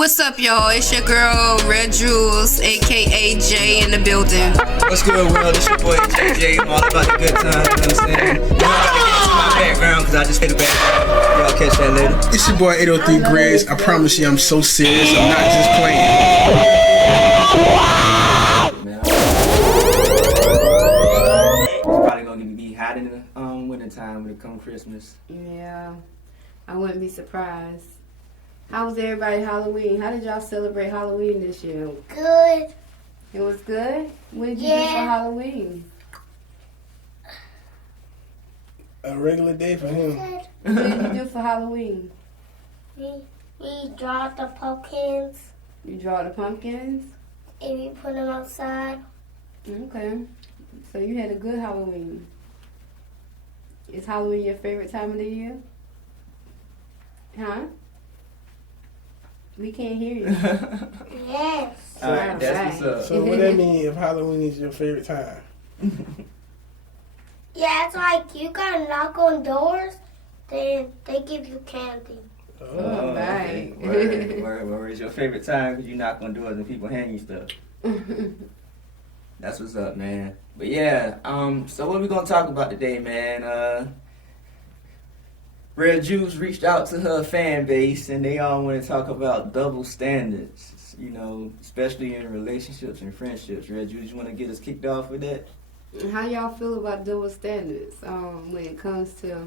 What's up, y'all? It's your girl, Red Jules, aka Jay, in the building. What's good, world? It's your boy, JJ. I'm all about the good time, you know what I'm saying? You don't gotta get into my background, because I just hit the background. Y'all catch that later. It's your boy, 803 Grizz. I promise you, I'm so serious. I'm not just playing. It's probably gonna be hot in the winter time when it comes Christmas. Yeah, I wouldn't be surprised. How was everybody Halloween? How did y'all celebrate Halloween this year? Good. It was good? What did you do for Halloween? A regular day for him. What did you do for Halloween? We draw the pumpkins You draw the pumpkins? and we put them outside. Okay. So you had a good Halloween. Is Halloween your favorite time of the year? Huh? We can't hear you. Yes. Alright, that's what's up. So what that mean if Halloween is your favorite time? Yeah, it's like you gotta knock on doors, then they give you candy. Oh, right. Okay. Word. It's your favorite time because you knock on doors and people hand you stuff. That's what's up, man. But yeah, so what we gonna talk about today, man? Red Juice reached out to her fan base and they all want to talk about double standards, you know, especially in relationships and friendships. Red Juice, you want to get us kicked off with that? How y'all feel about double standards when it comes to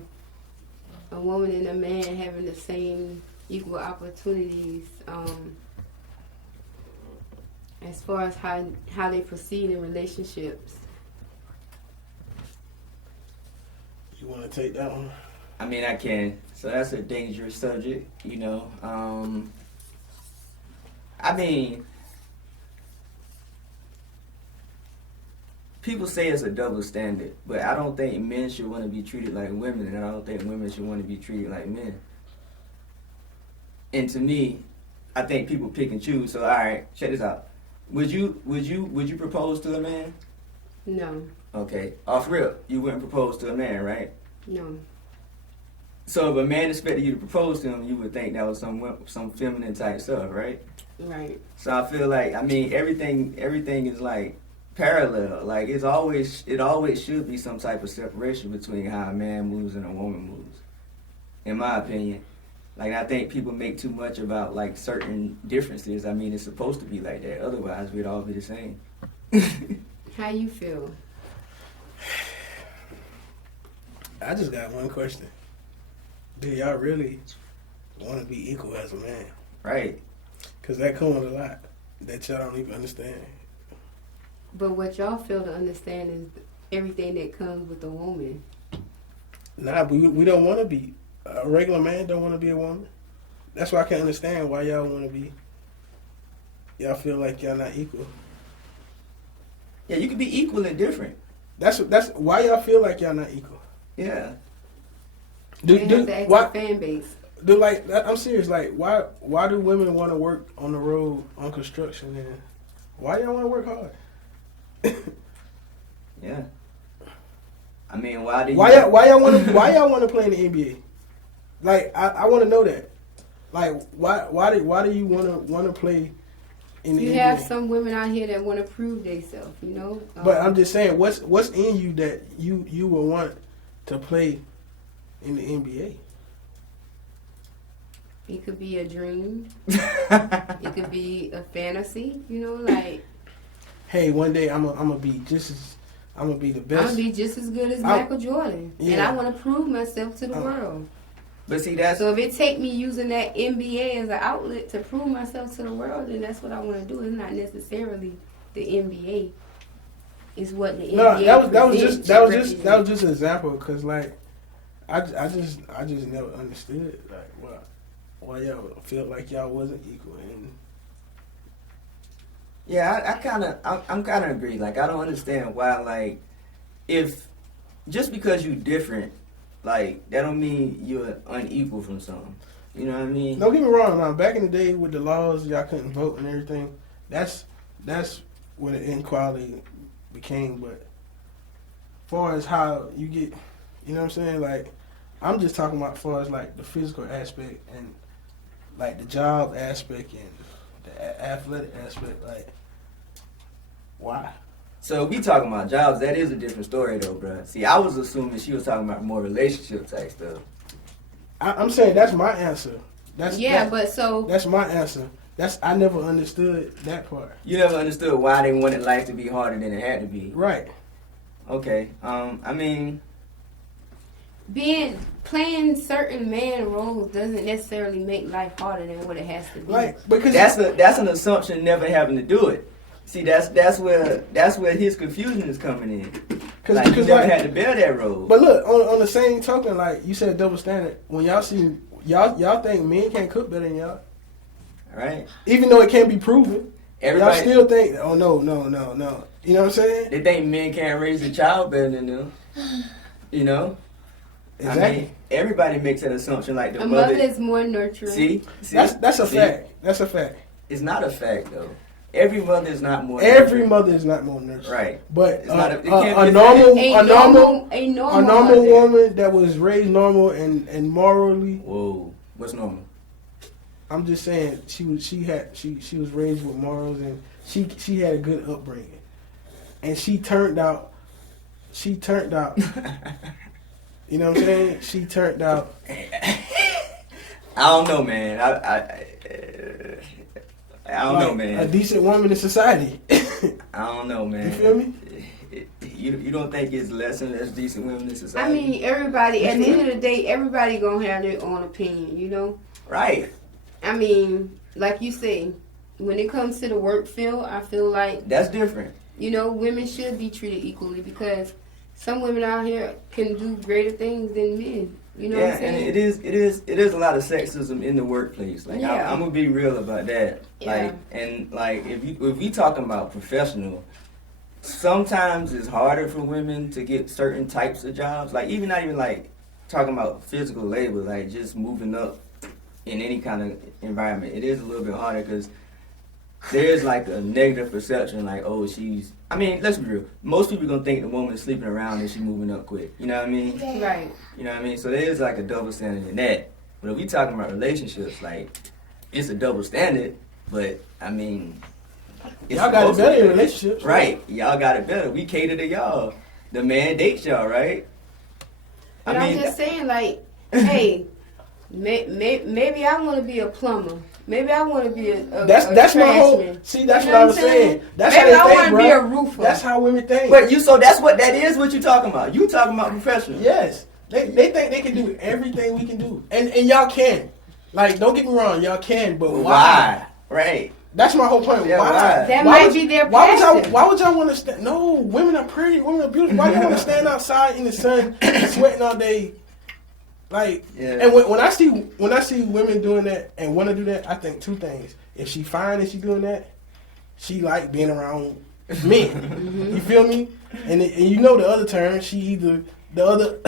a woman and a man having the same equal opportunities as far as how they proceed in relationships? You want to take that one? I mean, I can. So that's a dangerous subject, you know. I mean, people say it's a double standard, but I don't think men should want to be treated like women, and I don't think women should want to be treated like men. And to me, I think people pick and choose. So, all right, check this out. Would you propose to a man? No. Okay, off rip, you wouldn't propose to a man, right? No. So if a man expected you to propose to him, you would think that was some feminine type stuff, right? Right. So I feel like, I mean, everything is like parallel. Like it always should be some type of separation between how a man moves and a woman moves, in my opinion. Like I think people make too much about like certain differences. I mean, it's supposed to be like that. Otherwise, we'd all be the same. How you feel? I just got one question. Do y'all really want to be equal as a man? Right. Because that comes with a lot that y'all don't even understand. But what y'all fail to understand is everything that comes with a woman. Nah, we don't want to be. A regular man don't want to be a woman. That's why I can't understand why y'all want to be. Y'all feel like y'all not equal. Yeah, you can be equal and different. That's why y'all feel like y'all not equal. Yeah. Why fan base? I'm serious. Like, why do women want to work on the road on construction? And why y'all want to work hard? Yeah. I mean, why y'all want to play in the NBA? Like, I want to know that. Like, why do you want to play in the NBA? You have some women out here that want to prove themselves, you know. But I'm just saying, what's in you that you would want to play in the NBA? It could be a dream. It could be a fantasy, you know, like. Hey, one day I'm gonna be the best. I'm gonna be just as good as Michael Jordan, yeah. and I want to prove myself to the world. But see, so if it take me using that NBA as an outlet to prove myself to the world, then that's what I want to do. It's not necessarily the NBA. It's what the NBA. No, that was just an example because like I just never understood like why y'all felt like y'all wasn't equal. And yeah, I'm kind of agree. Like I don't understand why like if just because you different, like that don't mean you're unequal from something. You know what I mean? Don't get me wrong. Now back in the day with the laws, y'all couldn't vote and everything. That's where the inequality became. But as far as how you get, you know what I'm saying? Like I'm just talking about as far as like the physical aspect and like the job aspect and the athletic aspect. Like, why? So if we talking about jobs, that is a different story though, bro. See, I was assuming she was talking about more relationship type stuff. I'm saying that's my answer. That's my answer. I never understood that part. You never understood why they wanted life to be harder than it had to be. Right. Okay. I mean, playing certain man roles doesn't necessarily make life harder than what it has to be. Like, because that's an assumption never having to do it. See, that's where his confusion is coming in. Like, you never had to bear that role. But look, on the same token, like you said, double standard. When y'all see y'all think men can't cook better than y'all, right? Even though it can't be proven, Everybody y'all still think, oh no. You know what I'm saying? They think men can't raise a child better than them. You know? Exactly. I mean, everybody makes that assumption like the a mother is more nurturing. See? That's a fact. That's a fact. It's not a fact though. Every mother is not more Every nurturing. mother is not more nurturing. Right. But a normal woman that was raised normal and morally. Whoa. What's normal? I'm just saying she was raised with morals and she had a good upbringing. And she turned out you know what I'm saying? She turned out. I don't know, man. I don't know, man. A decent woman in society. I don't know, man. You feel me? You don't think it's less and less decent women in society? I mean, everybody, at the end of the day, everybody gonna have their own opinion, you know? Right. I mean, like you say, when it comes to the work field, I feel like... That's different. You know, women should be treated equally because some women out here can do greater things than men. You know what I'm saying? And it is a lot of sexism in the workplace. Like Yeah. I'm gonna be real about that. Yeah. Like if we talking about professional, sometimes it's harder for women to get certain types of jobs. Like even not even like talking about physical labor, like just moving up in any kind of environment. It is a little bit harder because there's like a negative perception, like, oh, I mean, let's be real. Most people gonna think the woman is sleeping around and she's moving up quick. You know what I mean? Right. You know what I mean? So there is like a double standard in that. But if we talking about relationships, like, it's a double standard, but I mean, it's y'all got it better in relationships. Right. Y'all got it better. We cater to y'all. The man dates y'all, right? But I'm just saying, like, hey, maybe I want to be a plumber. Maybe I want to be a That's my whole. trashman. See, that's You what know I was saying. That's Maybe how I they want think, to be a bro. roofer. That's how women think. But so that's what that is. What you talking about? You talking about professional? Yes, they think they can do everything we can do, and y'all can. Like, don't get me wrong, y'all can, but why? Right. That's my whole point. Yeah, why? That Why might would- be their why passion. why would y'all want to stand? No, women are pretty. Women are beautiful. Why do you want to stand outside in the sun, sweating all day? Like, Yeah. and when I see women doing that and want to do that, I think two things. If she fine and she doing that, she like being around men. You feel me? And you know the other term, she either the other,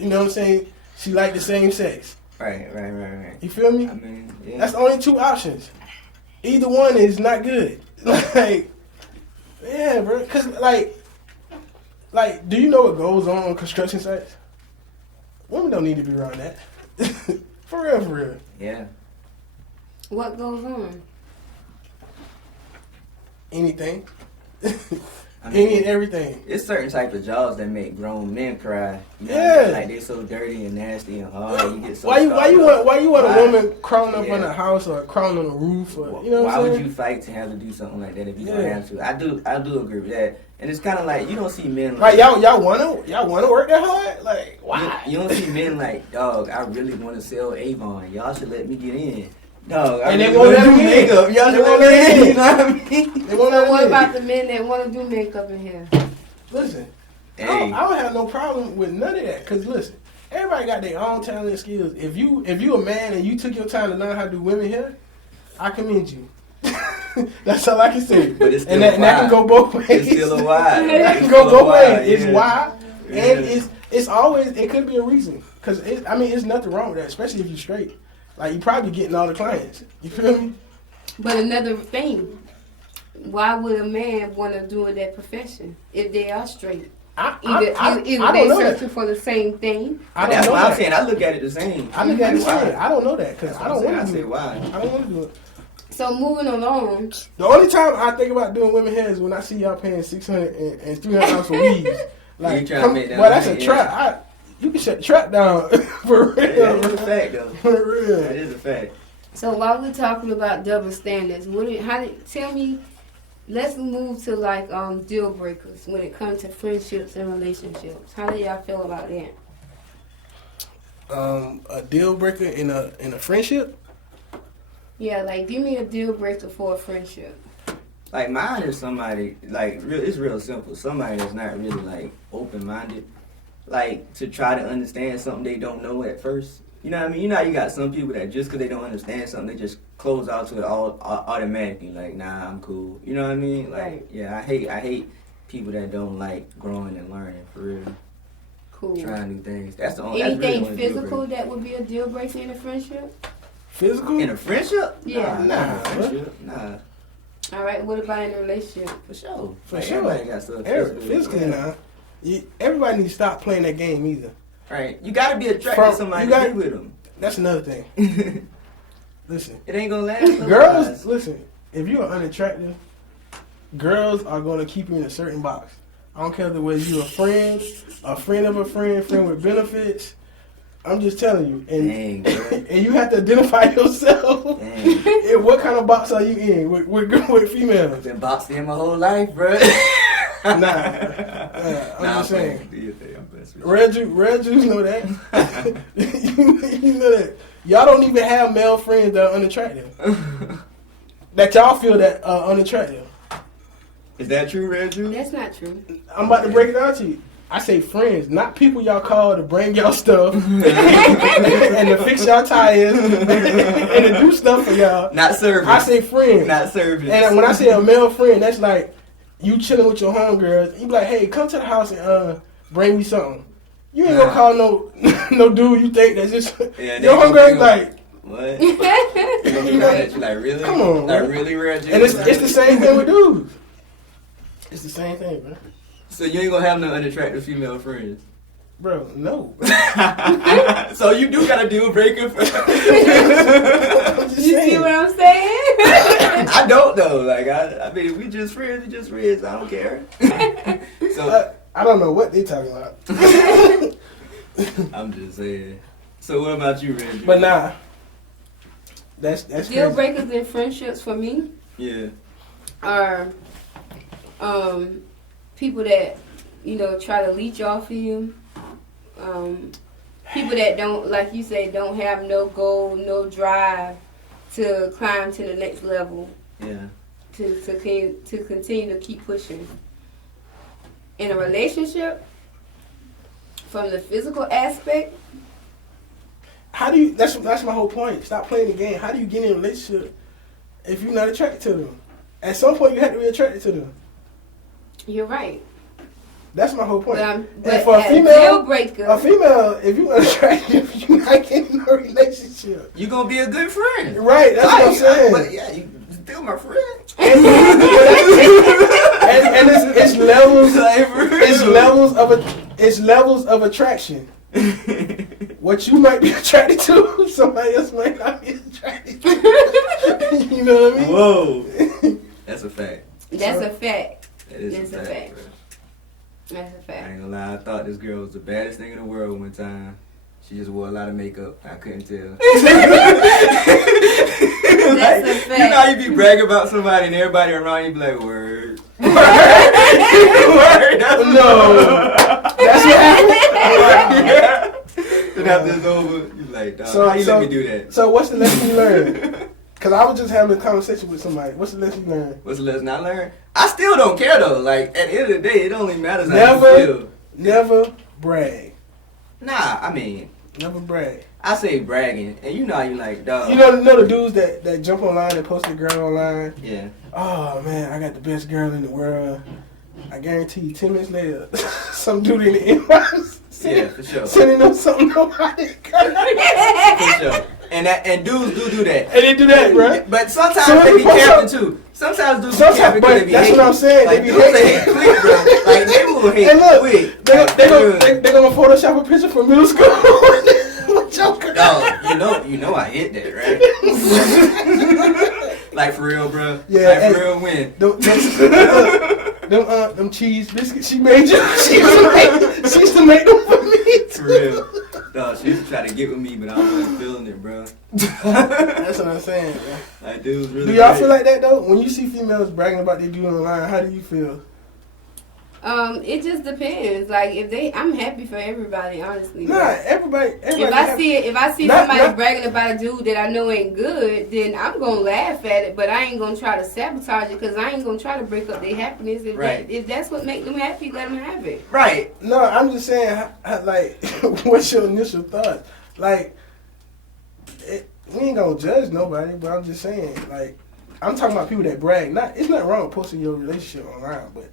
you know what I'm saying? She like the same sex. Right. You feel me? I mean, yeah. That's the only two options. Either one is not good. Like, yeah, bro. Cause like, do you know what goes on construction sites? Women don't need to be around that. For real. Yeah. What goes on? Anything. I mean, Any and everything. It's certain type of jobs that make grown men cry. You know, Yeah. like they so dirty and nasty and hard. You get so Why you want Why? a woman crawling up Yeah. on a house or crawling on a roof or you know what Why I'm would saying? you fight to have to do something like that if you don't Yeah. have to? I do agree with that. And it's kind of like you don't see men Like y'all wanna work that hard? Like why? You don't see men like, dog, I really want to sell Avon. Y'all should let me get in. Dog, I And they really won't wanna let do them in. makeup. Y'all They should won't let let me in. them You know what I mean? They won't So let what me about in. the men that want to do makeup in here? Listen, I Hey, don't have no problem with none of that. Cause listen, everybody got their own talent and skills. If you a man and you took your time to learn how to do women hair, I commend you. That's all I can say. But it's still and that can go both ways. it's still a why. That can go both ways. It's why, and it's always it could be a reason. Cause it's nothing wrong with that, especially if you're straight. Like you probably getting all the clients. You feel me? But another thing, why would a man want to do that profession if they are straight? Either I they don't know searching that. for the same thing. I don't That's know what I'm that. saying. I look at it the same. I look at it the Why? same. I don't know that because That's I what don't I'm want to saying. do I say it. why. I don't want to do it. So moving along. The only time I think about doing women hair is when I see y'all paying $600 and $300 for weaves. Like, You trying to make that well, that's a money, trap. You can shut the trap down for real. That is a fact, though. For real. That is a fact. So while we're talking about double standards, tell me, let's move to like deal breakers when it comes to friendships and relationships. How do y'all feel about that? A deal breaker in a friendship. Yeah, like give me a deal breaker for a friendship. Like mine is somebody it's real simple. Somebody that's not really like open minded, like to try to understand something they don't know at first. You know what I mean? You know how you got some people that just because they don't understand something, they just close out to it all automatically. Like, nah, I'm cool. You know what I mean? Like, Right. yeah, I hate people that don't like growing and learning for real. Cool. Trying new things. That's the only. Anything that's really the only deal physical breaker. that would be a deal breaker in a friendship? Physical. In a friendship? Yeah. Nah, not in a friendship. Nah, All right. What about in a relationship? for sure. For Like, sure. everybody got stuff Physically yeah. now. Everybody needs to stop playing that game either. Right. You gotta be attracted From- to somebody you to got- be with them. That's another thing. Listen, It ain't gonna last. otherwise. girls, listen. If you are unattractive, girls are going to keep you in a certain box. I don't care whether you're a friend of a friend with benefits. I'm just telling you, and Dang, girl. and you have to identify yourself. Dang. And what kind of box are you in with females? I've been boxed in my whole life, bro. I'm just saying. playing. Do your thing. I'm best with you. Red Jews know that. you know that. Y'all don't even have male friends that are unattractive. That y'all feel that are unattractive. Is that true, Red Jew? That's not true. I'm about to break it down to you. I say friends, not people y'all call to bring y'all stuff and to fix y'all tires and to do stuff for y'all. Not serving. I say friends. Not serving. And when I say a male friend, that's like you chilling with your homegirls. You be like, hey, come to the house and bring me something. You ain't gonna call no dude you think that's just Yeah, your homegirl like. What? You gonna be mad at you like really? Come on, like man. really, Red Jew? And it's the same thing with dudes. It's the same thing, man. So you ain't gonna have no unattractive female friends. Bro, no. So you do got a deal breaker for I'm just You see saying. what I'm saying? I don't though. Like I mean, we just friends. We just friends. I don't care. So I don't know what they talking about. I'm just saying. So what about you, Reggie? But nah. That's Deal crazy. breakers in friendships for me Yeah. are people that, you know, try to leech off of you. People that don't, like you say, don't have no goal, no drive to climb to the next level, Yeah. to continue to keep pushing. In a relationship, from the physical aspect, How do you? That's my whole point. Stop playing the game. How do you get in a relationship if you're not attracted to them? At some point, you have to be attracted to them. you're right. That's my whole point. But And for a as female, deal breaker, a female, if you're unattractive, you're not getting in a relationship. You gonna be a good friend. Right? That's what I'm saying. But yeah, you still my friend. And it's levels. It's levels of attraction. What you might be attracted to, somebody else might not be attracted to. You know what I mean? Whoa. That's a fact. that's a fact. That is That's a a fact, fact. bro. That's a I fact. ain't gonna lie, I thought this girl was the baddest thing in the world one time. She just wore a lot of makeup. I couldn't tell. That's a fact. You know how you be bragging about somebody and everybody around you be like, word. Word. That's No. That's what happened. Yeah. Then after it's over, you like, dog, how you let me do that? So what's the lesson you learned? Because I was just having a conversation with somebody. What's the lesson you learned? What's the lesson I learned? I still don't care though. Like at the end of the day, it only matters how Never. you feel. Never brag. Nah, I mean, Never brag. I say bragging, and you know how you like, dog. You know the dudes that jump online and post a girl online? Yeah. Oh man, I got the best girl in the world. I guarantee you 10 minutes later, some dude in the inbox Yeah, for sure. sending them something nobody got. For sure. And dudes do that. And they do that, bro. But sometimes Some they be people- capping too. Sometimes dudes be Sometimes- capping but because they be that's hating. what I'm saying, Like they be dudes hating. hate quick, bro. Like they will hate And look, quick. They Like, gonna Photoshop a picture from middle school. Joker. dog, you know I hit that, right? Like for real, bro. Yeah, like hey. for real, when? Them cheese biscuits she made you. She used to make them for me. For real. No, she used to try to get with me, but I wasn't feeling it, bro. That's what I'm saying, man. Like, dude was really Do y'all great. feel like that though? When you see females bragging about their dude online, how do you feel? It just depends. Like I'm happy for everybody, honestly. Nah, everybody. If I see Not- somebody not- bragging about a dude that I know ain't good, then I'm gonna laugh at it. But I ain't gonna try to sabotage it because I ain't gonna try to break up their happiness. If that's what make them happy, let them have it. Right. No, I'm just saying, like, what's your initial thoughts? Like, we ain't gonna judge nobody, but I'm just saying, like, I'm talking about people that brag. It's not wrong with posting your relationship online, but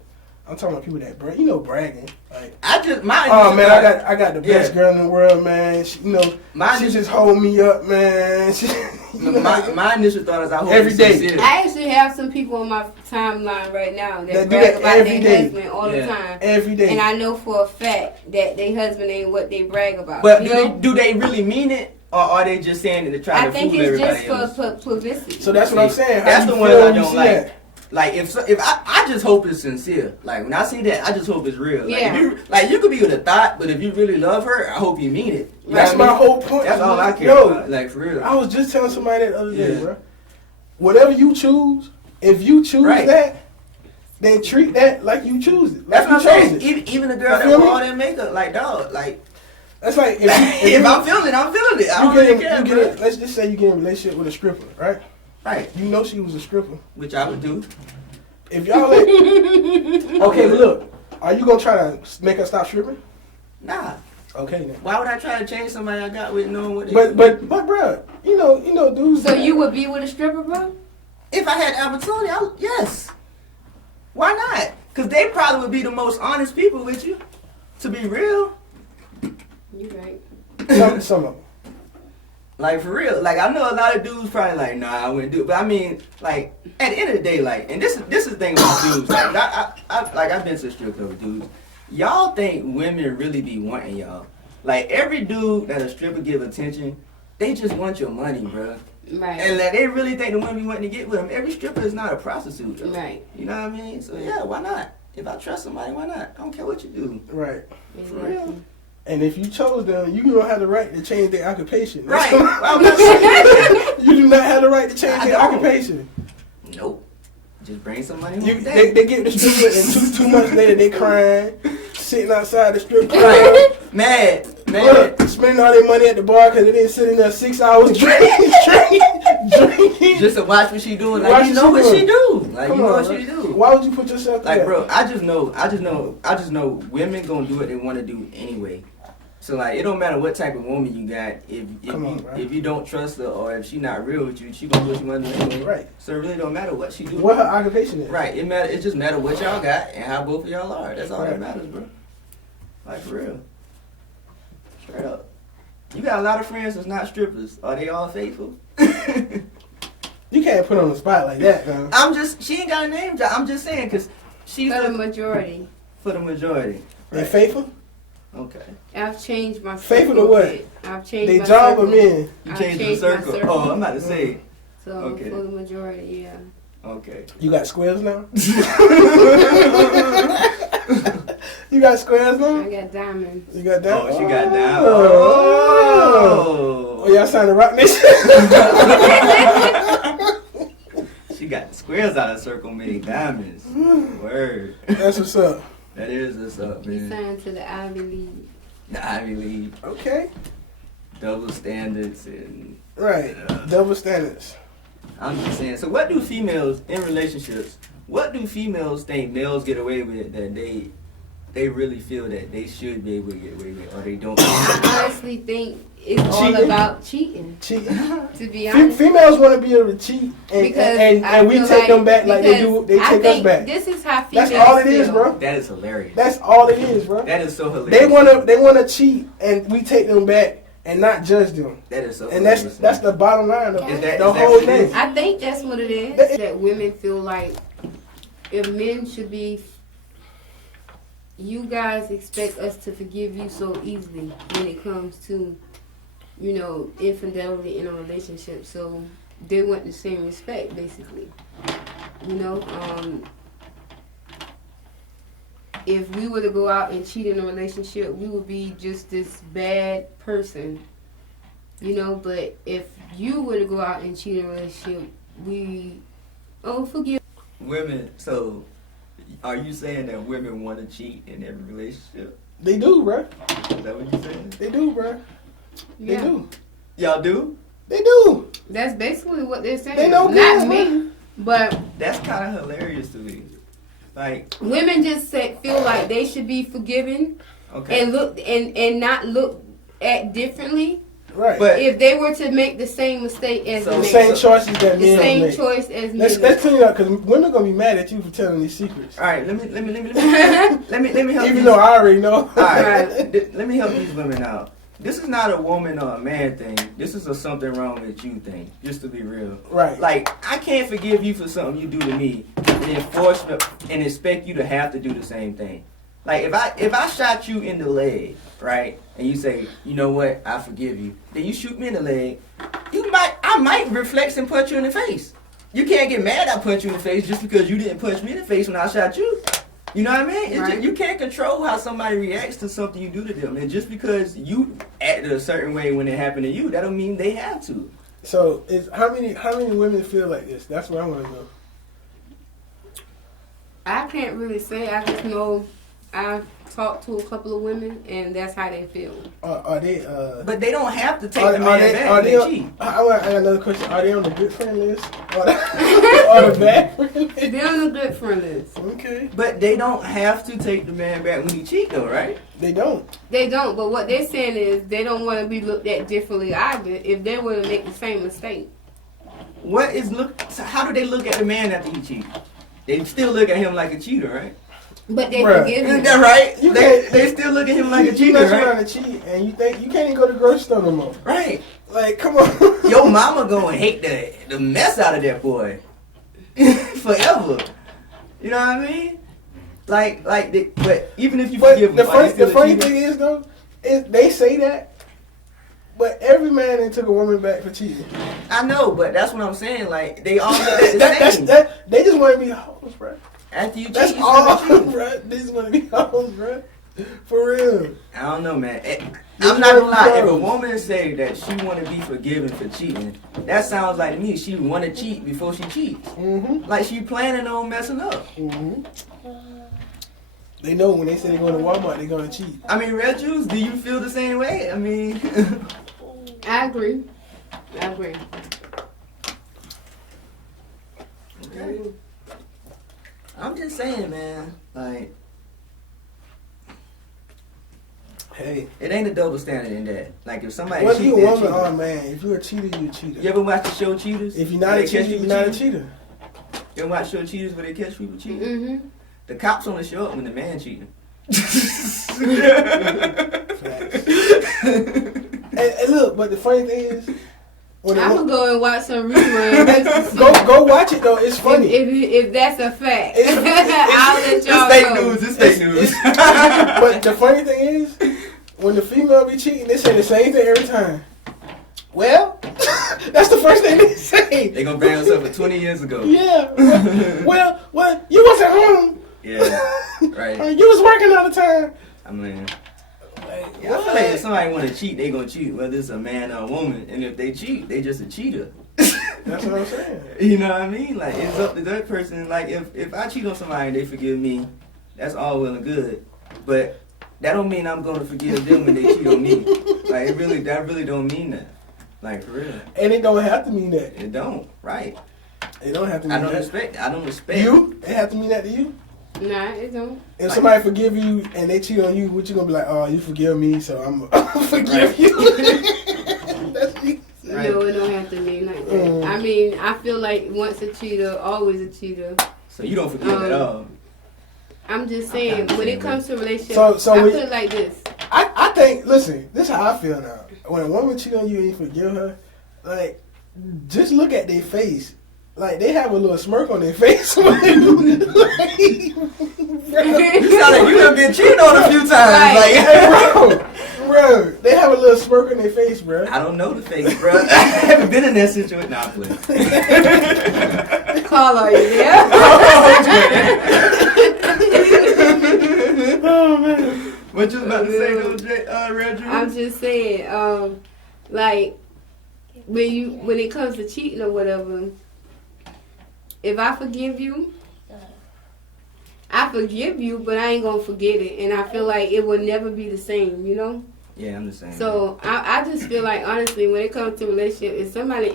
I'm talking about people that brag. You know, bragging. Like, oh man, I got the best girl in the world, man. She, she just hold me up, man. She, my initial thought is I hope every it's day. sincere. I actually have some people on my timeline right now that That do brag that about every their day. husband all the time. Every day. And I know for a fact that their husband ain't what they brag about. But do they really mean it? Or are they just saying it to try to think fool it's everybody just else? for publicity. So that's what I'm saying. How That's you the ones feel I when you don't see like. that? Like if I just hope it's sincere. Like when I see that, I just hope it's real. Like, Yeah. you could be with a thought, but if you really love her, I hope you mean it. You know That's what I my mean? whole point. That's all I care Yo, about. Like for real. I was just telling somebody that the other day, Yeah. bro. Whatever you choose, if you choose Right. that, then treat that like you choose it. That's Like what I'm you saying. chose it. Even a girl that You feel wore me? all that makeup, like dog, like That's like if I'm feeling it, I'm feeling it. I don't really care, bro. let's just say you get in a relationship with a stripper, right? Right, You know she was a stripper. which I would do. If y'all let, okay, but look, are you gonna try to make her stop stripping? Nah. Okay then. Why would I try to change somebody I got with knowing what they But bruh, you know, dudes. So you would be with a stripper, bro? If I had the opportunity, yes. Why not? Because they probably would be the most honest people with you. To be real. You right. some of them. Like, for real. Like, I know a lot of dudes probably like, nah, I wouldn't do it. But, I mean, like, at the end of the day, like, and this is the thing about dudes. Like, I've been to strip club with dudes. Y'all think women really be wanting y'all. Like, every dude that a stripper give attention, they just want your money, bro. Right. And like, they really think the women be wanting to get with them. Every stripper is not a prostitute, though. Right. You know what I mean? So, yeah, why not? If I trust somebody, why not? I don't care what you do. Right. For real. And if you chose them, you don't have the right to change their occupation. Right. I'm not saying You do not have the right to change I their don't. occupation. nope. Just bring some money home. You, today. they get the stripper and two months later they crying, sitting outside the strip club, Right. Mad. spending all their money at the bar because they didn't sit in there 6 hours drinking. Just to watch what she doing. Watch Like, you know what what she she do. Like, Come you know on, what she bro. do. Why would you put yourself through Like, that? bro, I just know women gonna do what they want to do anyway. So, like, it don't matter what type of woman you got. If you don't trust her or if she not real with you, she gonna do what she want to do anyway. Right. So, it really don't matter what she do. What her occupation is. Right. It just matter what y'all got and how both of y'all are. That's all Right. that matters, bro. Like, for real. Straight up. You got a lot of friends that's not strippers. Are they all faithful? You can't put her on the spot like that, though. She ain't got a name job. I'm just saying, because she's For the majority. for the majority. They faithful? Okay. I've changed my Faithful circle to what? a bit. I've changed They my job circle. or men? You I've changed the changed my circle. circle. Oh, I'm about to say. So Okay. for the majority, yeah. Okay. You got squares now? You got squares now? I got diamonds. You got that? Oh, she got down. Oh, y'all signed the Rock Nation? She got the squares out of circle made diamonds. Word. That's what's up. That is what's up, We man. signed to the Ivy League. The Ivy League, Okay. double standards, and Right. Double standards. I'm just saying. So, what do females in relationships? What do females think males get away with that they really feel that they should be able to get away with, or they don't? I honestly think it's all Cheating? about cheating. Cheating. To be honest. Females want to be able to cheat, and we feel take them back like they do. They I take us think back. This is how females That's all it is, feel. bro. That is hilarious. That's all it is, bro. That is so hilarious. They wanna cheat, and we take them back and not judge them. That is so And hilarious. that's the bottom line of Is the that whole what it is? thing. I think that's what it is. That women feel like if men should be, you guys expect us to forgive you so easily when it comes to, infidelity in a relationship. So they want the same respect, basically. You know, if we were to go out and cheat in a relationship, we would be just this bad person. You know, but if you were to go out and cheat in a relationship, forgive. Women, so are you saying that women want to cheat in every relationship? They do, bruh. Is that what you saying? They do, bruh. They Yeah. do. Y'all do? They do. That's basically what they're saying. They know Not good, me, but That's kind of hilarious to me. Like, women just feel like they should be forgiven okay. and look and not look at differently Right. But if they were to make the same mistake as So- the men. same choices that The men same make. choice as Let's men. clean it up because women gonna be mad at you for telling these secrets. all right, let me help Even these- though I already know. All right, Right. let me help these women out. This is not a woman or a man thing. This is a something wrong with you thing. Just to be real. Right. Like, I can't forgive you for something you do to me and then force me and expect you to have to do the same thing. Like, if I shot you in the leg, right, and you say, you know what, I forgive you, then you shoot me in the leg, I might reflex and punch you in the face. You can't get mad I punched you in the face just because you didn't punch me in the face when I shot you. You know what I mean? It's Right. just, you can't control how somebody reacts to something you do to them. And just because you acted a certain way when it happened to you, that don't mean they have to. So how many women feel like this? That's what I want to know. I can't really say. I just know I talked to a couple of women, and that's how they feel. Are they? But they don't have to take Are the man back when they cheat. I got another question. Are they on the good friend list or the bad friend list? They're on the good friend list. Okay. But they don't have to take the man back when he cheat, though, right? They don't. They don't, but what they're saying is they don't want to be looked at differently either if they were to make the same mistake. So how do they look at the man after he cheats? They still look at him like a cheater, right? But they Bruh. forgive Isn't him. that right? You They can't- still look at him like a You cheater, mess right? around and cheat, and you think you can't even go to the grocery store no more. Right. Like, come on. Your mama gonna hate the mess out of that boy forever. You know what I mean? But even if you But forgive him, the are you still a funny cheater? thing is though, they say that, but every man that took a woman back for cheating. I know, but that's what I'm saying. Like they all look at the same. They just want to be hoes, bro. After you cheat, That's you all, still a cheater. bro. They just want to be hoes, bro. For real. I don't know, man. This I'm not gonna one lie. If a goes. woman say that she want to be forgiven for cheating, that sounds like to me she want to cheat before she cheats. Mm-hmm. Like she planning on messing up. Mm-hmm. They know when they say they're going to Walmart, they're going to cheat. I mean, Red Juice, do you feel the same way? I mean, I agree. okay. I'm just saying, man. Like, Hey, it ain't a double standard in that. Like, if somebody whether cheats, you a they're woman or a cheating. man, if you're a cheater, you're a cheater. You ever watch the show Cheaters? If you're not Where a they cheater, catch you're people not a cheating? cheater. You ever watch show Cheaters where they catch people cheating? Mm-hmm. The cops only show up when the man cheating. And look, but the funny thing is, when I'm gonna go and watch some reruns. go watch it though. It's funny. If that's a fact, It's- I'll let This y'all fake know. news. This fake news. But the funny thing is, when the female be cheating, they say the same thing every time. Well, that's the first thing they say. They gonna bring us up for 20 years ago. Yeah. Well, you wasn't home. Yeah. Right. You was working all the time. I mean, Like, yeah, I feel like if somebody want to cheat, they gonna cheat, whether it's a man or a woman. And if they cheat, they just a cheater. That's what I'm saying. You know what I mean? Like, it's up to that person. Like, if I cheat on somebody and they forgive me, that's all well and good. But that don't mean I'm gonna forgive them when they cheat on me. Like, that really don't mean that. Like, for real. And it don't have to mean that. It don't. Right. It don't have to mean I don't that. respect. You? It have to mean that to you? Nah, it don't. If somebody forgive you and they cheat on you, what you gonna be like? Oh, you forgive me, so I'm gonna forgive you. That's me. Right. No, it don't have to mean like that. Mm. I mean, I feel like once a cheater, always a cheater. So you don't forgive at all. I'm just saying, Okay. when it comes to relationships, So I we- put it like this. I think, listen, this is how I feel now. When a woman cheat on you and you forgive her, like, just look at their face. Like, they have a little smirk on their face. Like, You sound like you done been cheated on a few times. Right. Like, hey, bro, bro, they have a little smirk on their face, bro. I don't know the face, bro. I haven't been in that situation. Nah, please. Call, are you there? Oh man. What you was about to say, though, Reggie? I'm just saying, like when it comes to cheating or whatever, if I forgive you, but I ain't gonna forget it, and I feel like it will never be the same, you know. Yeah, I'm the same. So I just feel like, honestly, when it comes to relationship, if somebody,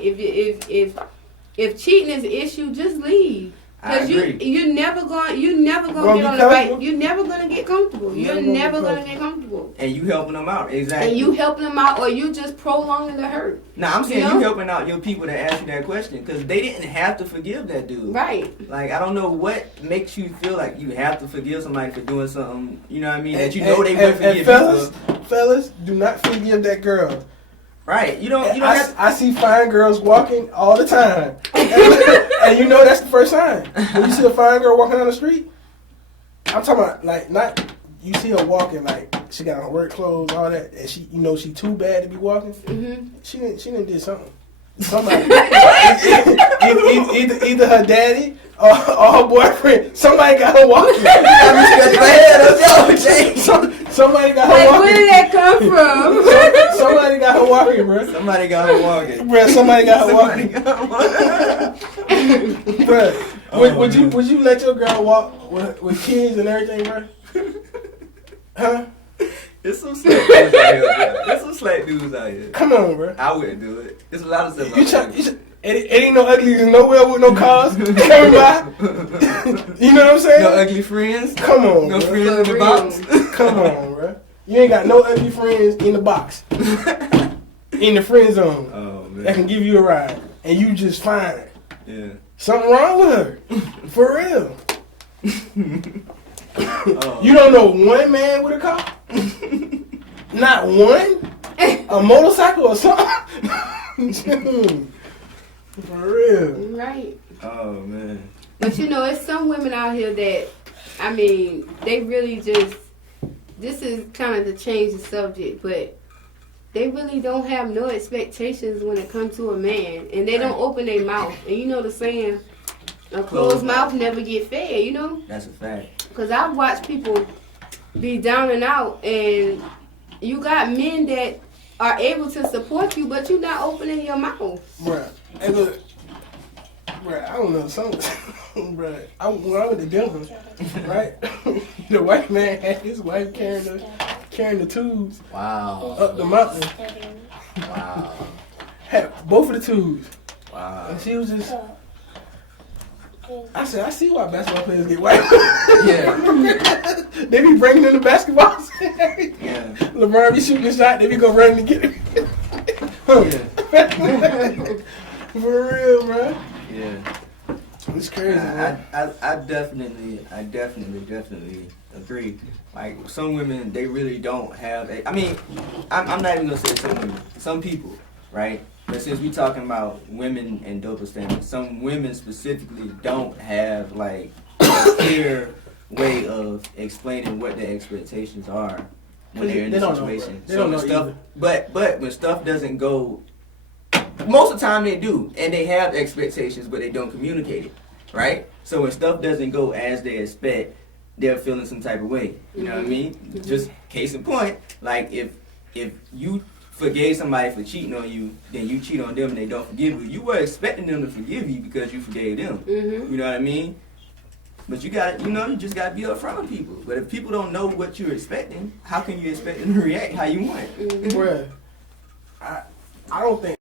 if cheating is an issue, just leave. Because you're never gonna get on the right. You're never gonna get comfortable. You're never gonna get comfortable. And you helping them out, exactly. And you helping them out, or you just prolonging the hurt. Nah, I'm saying you helping out your people that ask you that question, because they didn't have to forgive that dude. Right. Like, I don't know what makes you feel like you have to forgive somebody for doing something, you know what I mean, that you know they wouldn't forgive you for. Fellas, do not forgive that girl. Right. You don't have to. I see fine girls walking all the time. And you know that's the first sign. When you see a fine girl walking down the street, I'm talking about, like, not, you see her walking, like, she got on work clothes, all that, and she, you know, she too bad to be walking. Mm-hmm. She didn't did something. Somebody, either her daddy or her boyfriend, somebody got her walking. Somebody got her walking. Where did that come from? Somebody got her walking, bro. Somebody got her walking. Bro, somebody got her walking. Bro, would you let your girl walk with kids and everything, bro? Huh? There's some slack dudes out here, bro. There's some slack dudes out here. Come on, bro. I wouldn't do it. There's a lot of stuff. It ain't no uglies nowhere with no cars coming by. You know what I'm saying? No ugly friends. Come on, no bro. friends in the box. Come on, bro. You ain't got no ugly friends in the box. In the friend zone. Oh man. That can give you a ride. And you just fine. Yeah. Something wrong with her. For real. Oh. You don't know one man with a car? Not one? A motorcycle or something? For real. Right. Oh man. But you know, it's some women out here that, I mean, they really just, this is kind of to change the subject, but they really don't have no expectations when it comes to a man. And they don't open their mouth. And you know the saying, a closed mouth never get fed, you know? That's a fact. Because I've watched people be down and out, and you got men that are able to support you, but you're not opening your mouth. Bruh, hey look, bruh, I don't know, bruh, when I went to Denver, right, the white man had his wife carrying the tubes up the mountain. Wow. Had both of the tubes. Wow. And she was just, I said, I see why basketball players get white. Yeah. They be bringing in the basketballs. Yeah. LeBron be shooting a shot, they be going running to get it. For real, bro. Yeah. It's crazy, man. I definitely agree. Like, some women, they really don't have I'm not even gonna say some women, some people, right? But since we talking about women and double standards, some women specifically don't have like a clear way of explaining what their expectations are when they're in this situation. They don't know either. But when stuff doesn't go, most of the time they do, and they have expectations, but they don't communicate it, right? So when stuff doesn't go as they expect, they're feeling some type of way. You know what I mean? Mm-hmm. Just case in point, like if you forgave somebody for cheating on you, then you cheat on them and they don't forgive you. You were expecting them to forgive you because you forgave them. Mm-hmm. You know what I mean? But you just gotta be upfront with people. But if people don't know what you're expecting, how can you expect them to react how you want? Mm-hmm. Bruh, I don't think